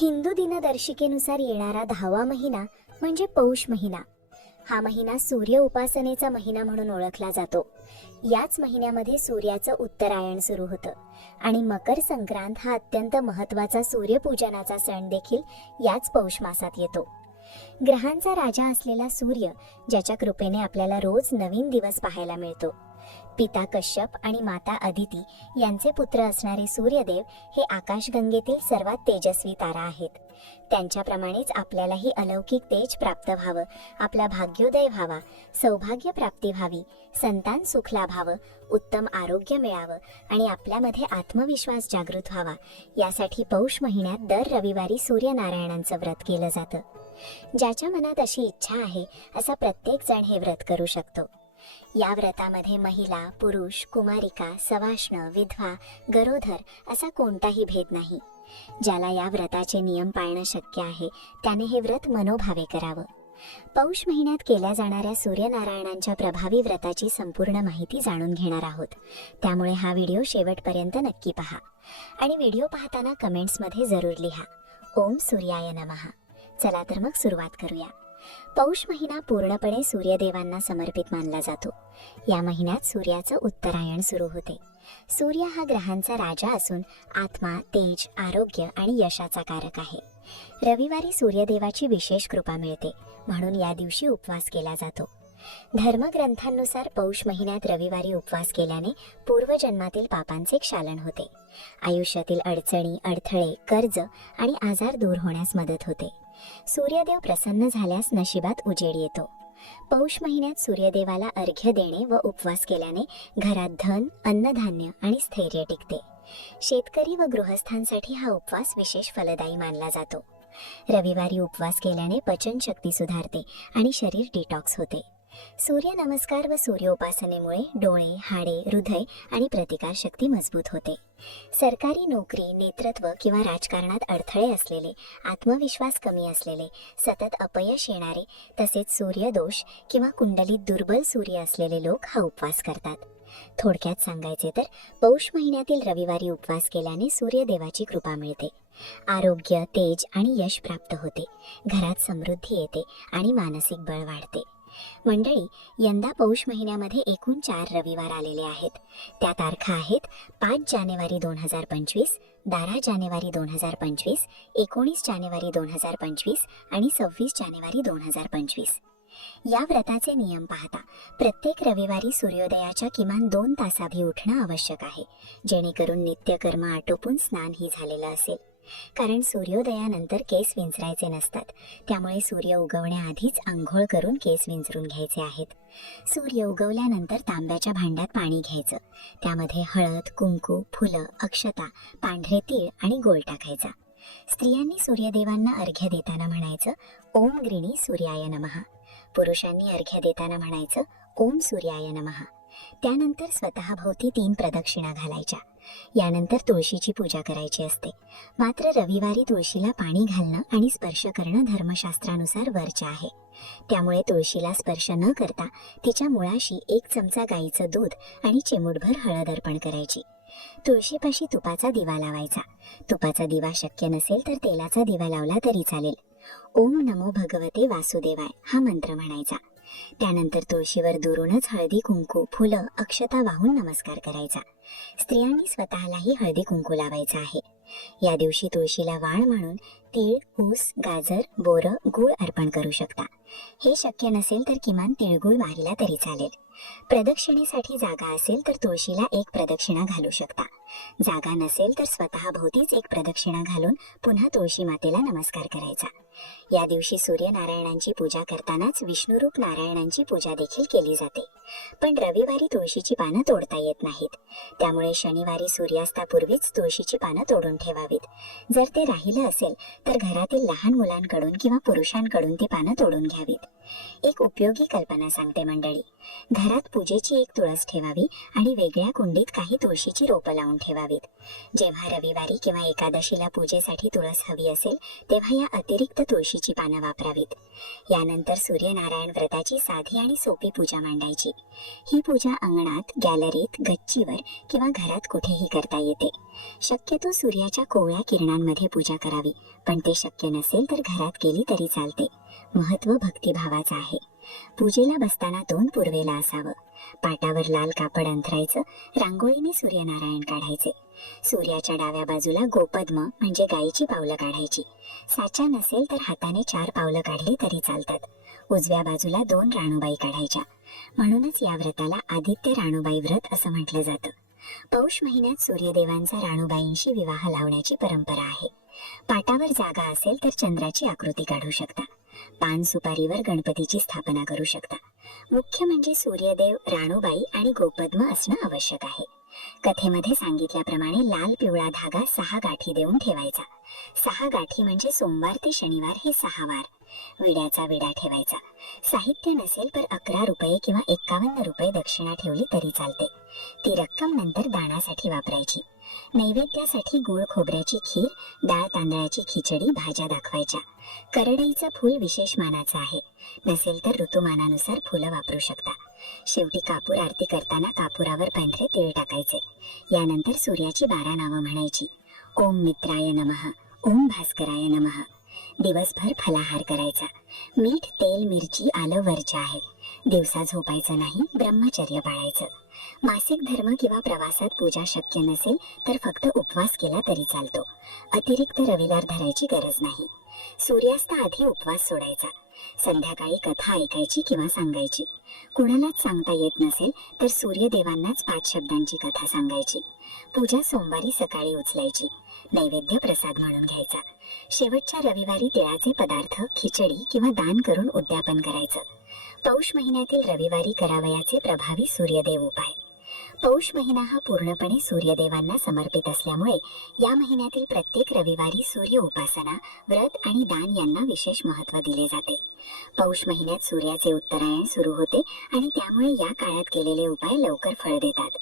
हिंदू दिनदर्शिकेनुसार येणारा 10वा महिना म्हणजे पौष महिना. हा महिना सूर्य उपासनेचा महिना म्हणून ओळखला जातो. याच महिन्यामध्ये सूर्याचं उत्तरायण सुरू होतं आणि मकर संक्रांत हा अत्यंत महत्त्वाचा सूर्यपूजनाचा सण देखील याच पौष मासात येतो. ग्रहांचा राजा असलेला सूर्य, ज्याच्या कृपेने आपल्याला रोज नवीन दिवस पाहायला मिळतो. पिता कश्यप आणि माता अदिती यांचे पुत्र असणारे सूर्यदेव हे आकाशगंगेतील सर्वात तेजस्वी तारा आहेत. त्यांच्याप्रमाणेच आपल्यालाही अलौकिक तेज प्राप्त व्हावं, आपला भाग्योदय व्हावा, सौभाग्य प्राप्ती व्हावी, संतान सुख लाभावं, उत्तम आरोग्य मिळावं आणि आपल्यामध्ये आत्मविश्वास जागृत व्हावा, यासाठी पौष महिन्यात दर रविवारी सूर्यनारायणांचं व्रत केलं जातं. ज्याच्या मनात अशी इच्छा आहे असा प्रत्येक जण हे व्रत करू शकतो. या व्रतामध्ये महिला, पुरुष, कुमारिका, सवाष्ण, विधवा, गरोदर असा कोणताही भेद नाही. ज्याला या व्रताचे नियम पाळणं शक्य आहे त्याने हे व्रत मनोभावे करावं. पौष महिन्यात केल्या जाणाऱ्या सूर्यनारायणांच्या प्रभावी व्रताची संपूर्ण माहिती जाणून घेणार आहोत. त्यामुळे हा व्हिडिओ शेवटपर्यंत नक्की पहा आणि व्हिडिओ पाहताना कमेंट्समध्ये जरूर लिहा, ओम सूर्याय नमः. चला तर मग सुरुवात करूया. पौष महिना पूर्णपणे सूर्यदेवांना समर्पित मानला जातो. या महिन्यात सूर्याचं उत्तरायण सुरू होते. सूर्य हा ग्रहांचा राजा असून आत्मा, तेज, आरोग्य आणि यशाचा कारक आहे. रविवारी सूर्यदेवाची विशेष कृपा मिळते, म्हणून या दिवशी उपवास केला जातो. धर्मग्रंथांनुसार पौष महिन्यात रविवारी उपवास केल्याने पूर्वजन्मातील पापांचे क्षालन होते. आयुष्यातील अडचणी, अडथळे, कर्ज आणि आजार दूर होण्यास मदत होते. सूर्यदेव प्रसन्न झाल्यास नशिबात उजेड येतो. पौष महिन्यात सूर्यदेवाला अर्घ्य देणे व उपवास केल्याने घरात धन, अन्नधान्य आणि स्थैर्य टिकते. शेतकरी व गृहस्थांसाठी हा उपवास विशेष फलदायी मानला जातो. रविवारी उपवास केल्याने पचनशक्ती सुधारते आणि शरीर डिटॉक्स होते. सूर्य नमस्कार व सूर्योपासनेमुळे डोळे, हाडे, हृदय आणि प्रतिकारशक्ती मजबूत होते. सरकारी नोकरी, नेतृत्व किंवा राजकारणात अडथळे असलेले, आत्मविश्वास कमी असलेले, सतत अपयश येणारे, तसेच सूर्यदोष किंवा कुंडलीत दुर्बल सूर्य असलेले लोक हा उपवास करतात. थोडक्यात सांगायचे तर पौष महिन्यातील रविवारी उपवास केल्याने सूर्यदेवाची कृपा मिळते. आरोग्य, तेज आणि यश प्राप्त होते. घरात समृद्धी येते आणि मानसिक बळ वाढते. मंडळी, यंदा पौष महिन्यामध्ये एकूण 4 रविवार आलेले आहेत. त्या तारखा आहेत 5 जानेवारी 2025, 12 जानेवारी 2025, 19 जानेवारी 2025 आणि 26 जानेवारी 2025. या व्रताचे नियम पाहता प्रत्येक रविवारी सूर्योदयाच्या किमान 2 तासाआधी उठणं आवश्यक आहे, जेणेकरून नित्यकर्म आटोपून स्नानही झालेलं असेल. कारण सूर्योदयानंतर केस विंचरायचे नसतात, त्यामुळे सूर्य उगवण्याआधीच आंघोळ करून केस विंचरून घ्यायचे आहेत. सूर्य उगवल्यानंतर तांब्याच्या भांड्यात पाणी घ्यायचं. त्यामध्ये हळद, कुंकू, फुलं, अक्षता, पांढरे तीळ आणि गोळ टाकायचा. स्त्रियांनी सूर्यदेवांना अर्घ्य देताना म्हणायचं, ओम ग्रीणी सूर्याय नमः. पुरुषांनी अर्घ्य देताना म्हणायचं, ओम सूर्याय नमः. त्यानंतर स्वतःभोवती 3 प्रदक्षिणा घालायच्या. यानंतर तुळशीची पूजा करायची असते. मात्र रविवारी तुळशीला पाणी घालणं आणि स्पर्श करणं धर्मशास्त्रानुसार वर्ज्य आहे. त्यामुळे तुळशीला स्पर्श न करता तिच्या मुळाशी 1 चमचा गाईचं दूध आणि चिमूटभर हळद अर्पण करायची. तुळशीपाशी तुपाचा दिवा लावायचा. तुपाचा दिवा शक्य नसेल तर तेलाचा दिवा लावला तरी चालेल. ओम नमो भगवते वासुदेवाय हा मंत्र म्हणायचा. त्यानंतर तुळशीवर दुरूनच हळदी, कुंकू, फुलं, अक्षता वाहून नमस्कार करायचा. स्त्रियांनी स्वतःलाही हळदी कुंकू लावायचा आहे. या दिवशी तुळशीला वाण म्हणून तीळ, ऊस, गाजर, बोरं, गूळ अर्पण करू शकता. हे शक्य नसेल तर किमान तिळगुळ वाहिला तरी चालेल. प्रदक्षिणेसाठी जागा असेल तर तुळशीला 1 प्रदक्षिणा घालू शकता. जागा नसेल तर स्वतःभोवतीच 1 प्रदक्षिणा घालून पुन्हा तुळशी मातेला नमस्कार करायचा. या दिवशी सूर्यनारायणांची पूजा करतानाच विष्णुरूप नारायणांची पूजा देखील केली जाते. पण रविवारी तुळशीची पानं तोडता येत नाहीत. त्यामुळे शनिवारी सूर्यास्तापूर्वीच तुळशीची पानं तोडून ठेवावीत. जर ते राहिलं असेल तर घरातील लहान मुलांकडून किंवा पुरुषांकडून ती पानं तोडून घ्यावीत. एक उपयोगी कल्पना सांगते मंडळी. घरात पूजेची 1 तुळस ठेवावी आणि वेगळ्या कुंडीत काही तुळशीची रोपं लावून ठेवावीत. जेव्हा रविवारी किंवा एकादशीला पूजेसाठी तुळस हवी असेल तेव्हा या अतिरिक्त तुळशीची पानं वापरावीत. यानंतर सूर्यनारायण व्रताची साधी आणि सोपी पूजा मांडायची. ही पूजा अंगणात, गॅलरीत, गच्चीवर किंवा घरात कुठेही करता येते. शक्यतो सूर्याच्या कोवळ्या किरणांमध्ये पूजा करावी, पण ते शक्य नसेल तर घरात केली तरी चालते. महत्त्व भक्तिभावाचं आहे. पूजेला बसताना तोंड पूर्वेला असावं. पाटावर लाल कापड अंथरायचं. रांगोळीने सूर्यनारायण काढायचे. सूर्याच्या डाव्या बाजूला गोपद्म म्हणजे गायीची पावलं काढायची. साचा नसेल तर हाताने 4 पावलं काढली तरी चालतात. उजव्या बाजूला 2 राणूबाई काढायच्या. म्हणूनच या व्रताला आदित्य राणूबाई व्रत असं म्हटलं जातं. पौष महिन्यात सूर्यदेवांचा राणूबाईंशी विवाह लावण्याची परंपरा आहे. पाटावर जागा असेल तर चंद्राची आकृती काढू शकता. पान सुपारीवर गणपतीची स्थापना करू शकता. मुख्य म्हणजे सूर्यदेव, राणूबाई आणि गोपद्म असणं आवश्यक आहे. कथेमध्ये सांगितल्याप्रमाणे लाल पिवळा धागा 6 गाठी देऊन ठेवायचा. 6 गाठी म्हणजे सोमवार ते शनिवार हे 6 वार. विड्याचा विडा ठेवायचा. साहित्य नसेल तर 11 रुपये किंवा 51 रुपये दक्षिणा ठेवली तरी चालते. ती रक्कम नंतर दानासाठी वापरायची. नैवेद्यासाठी गुळ खोबऱ्याची खीर, डाळ तांदळाची खिचडी, भाज्या दाखवायच्या. करडईचं फूल विशेष मानाचं आहे. नसेल तर ऋतुमानानुसार फुलं वापरू शकता. शेवटी कापूर आरती करताना कापुरावर पांढरे तीळ टाकायचे. यानंतर सूर्याची 12 नावं म्हणायची. ओम मित्राय नमः, ओम भास्कराय नमः. दिवसभर फलाहार करायचा. मीठ, तेल, मिरची, आलं वर्ज्य आहे. दिवसा झोपायचं नाही, ब्रह्मचर्य पाळायचं. मासिक धर्म किंवा प्रवासात पूजा शक्य नसेल तर फक्त उपवास केला तरी चालतो. अतिरिक्त रविवार धरायची गरज नाही. सूर्यास्ताआधी उपवास सोडायचा. संध्याकाळी कथा ऐकायची किंवा सांगायची. कुणालाच सांगता येत नसेल तर सूर्यदेवांनाच 5 शब्दांची कथा सांगायची. पूजा सोमवारी सकाळी उचलायची. नैवेद्य प्रसाद म्हणून घ्यायचा. शेवटच्या रविवारी तिळाचे पदार्थ, खिचडी किंवा दान करून उद्यापन करायचं. पौष महिन्यातील रविवारी करावयाचे प्रभावी सूर्यदेव उपाय. पौष महिना हा पूर्णपणे सूर्यदेवांना समर्पित असल्यामुळे या महिन्यातील प्रत्येक रविवारी सूर्य उपासना, व्रत आणि दान यांना विशेष महत्त्व दिले जाते. पौष महिन्यात सूर्याचे उत्तरायण सुरू होते आणि त्यामुळे या काळात केलेले उपाय लवकर फळ देतात.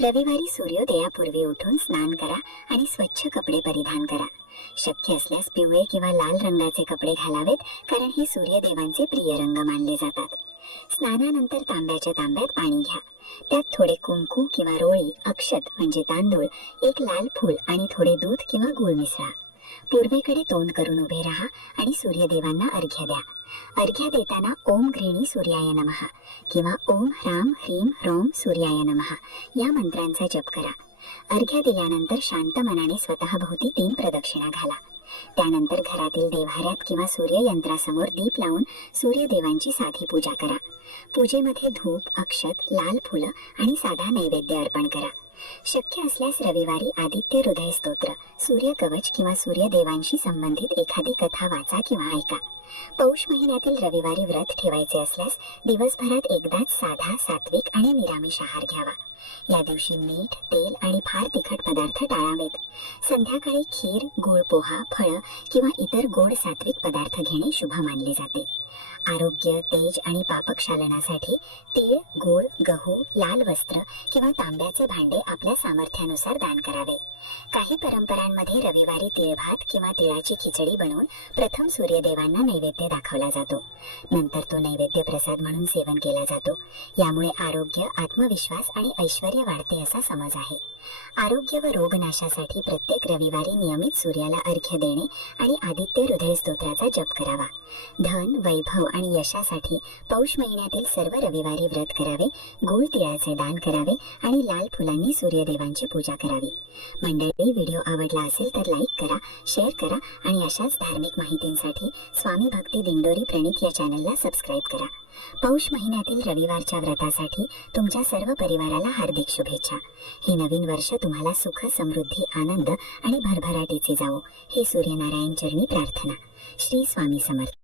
रविवारी सूर्योदयापूर्वी उठून स्नान करा आणि स्वच्छ कपडे परिधान करा. शक्य असल्यास पिवळे किंवा लाल रंगाचे कपडे घालावेत, कारण हे सूर्यदेवांचे प्रिय रंग मानले जातात. स्नानानंतर तांब्याच्या तांब्यात पाणी घ्या. त्यात थोडे कुंकू किंवा रोळी, अक्षत म्हणजे तांदूळ, 1 लाल फूल आणि थोडे दूध किंवा गूळ मिसळा. पूर्वेकडे तोंड करून उभे राहा आणि सूर्यदेवांना अर्घ्य द्या. अर्घ्य देताना ओम घृणी सूर्याय नमः किंवा ओम ह्राम ह्रीम ह्रौम सूर्याय नमः या मंत्रांचा जप करा. अर्घ्य दिल्यानंतर शांत मनाने स्वतःभोवती 3 प्रदक्षिणा घाला. त्यानंतर घरातील देव्हाऱ्यात किंवा सूर्ययंत्रासमोर दीप लावून सूर्यदेवांची साधी पूजा करा. पूजेमध्ये धूप, अक्षत, लाल फुलं आणि साधा नैवेद्य अर्पण करा. शक्य असल्यास रविवारी आदित्य हृदय स्तोत्र, सूर्यकवच किंवा सूर्यदेवांशी संबंधित एखादी कथा वाचा किंवा ऐका. पौष महिन्यातील रविवारी व्रत ठेवायचे असल्यास दिवसभरात एकदाच साधा, सात्विक आणि निरामिष आहार घ्यावा. या दिवशी मीठ, तेल आणि फार तिखट पदार्थ टाळावेत. संध्याकाळी खीर, गूळ पोहा, फळं किंवा इतर गोड सात्विक पदार्थ घेणे शुभ मानले जाते. आरोग्य, तेज आणि पापक्षालनासाठी तीळ, गूळ, गहू, लाल वस्त्र किंवा तांब्याचे भांडे आपल्या सामर्थ्यानुसार दान करावे. काही परंपरांमध्ये रविवारी तिळभात किंवा तिळाची खिचडी बनवून प्रथम सूर्यदेवांना नैवेद्य दाखवला जातो. नंतर तो नैवेद्य प्रसाद म्हणून सेवन केला जातो. यामुळे आरोग्य, आत्मविश्वास आणि ऐश्वर्य वाढते असा समज आहे. आरोग्य व रोगनाशासाठी प्रत्येक रविवारी नियमित सूर्याला अर्घ्य देणे आणि आदित्य हृदय स्तोत्राचा जप करावा. धन, वैभव आणि यशासाठी पौष महिन्यातील सर्व रविवारी व्रत करावे, गूळ तिळाचे दान करावे आणि लाल फुलांनी सूर्यदेवांची पूजा करावी. मंडळी, व्हिडिओ आवडला असेल तर लाईक करा, शेअर करा आणि अशाच धार्मिक माहितींसाठी स्वामी भक्ती दिंडोरी प्रणित या चॅनलला सबस्क्राईब करा. पौष महिन्यातील रविवारच्या व्रतासाठी तुमच्या सर्व परिवाराला हार्दिक शुभेच्छा. हे नवीन वर्ष तुम्हाला सुख, समृद्धी, आनंद आणि भरभराटीचे जावो, हे सूर्यनारायण चरणी प्रार्थना. श्री स्वामी समर्थ.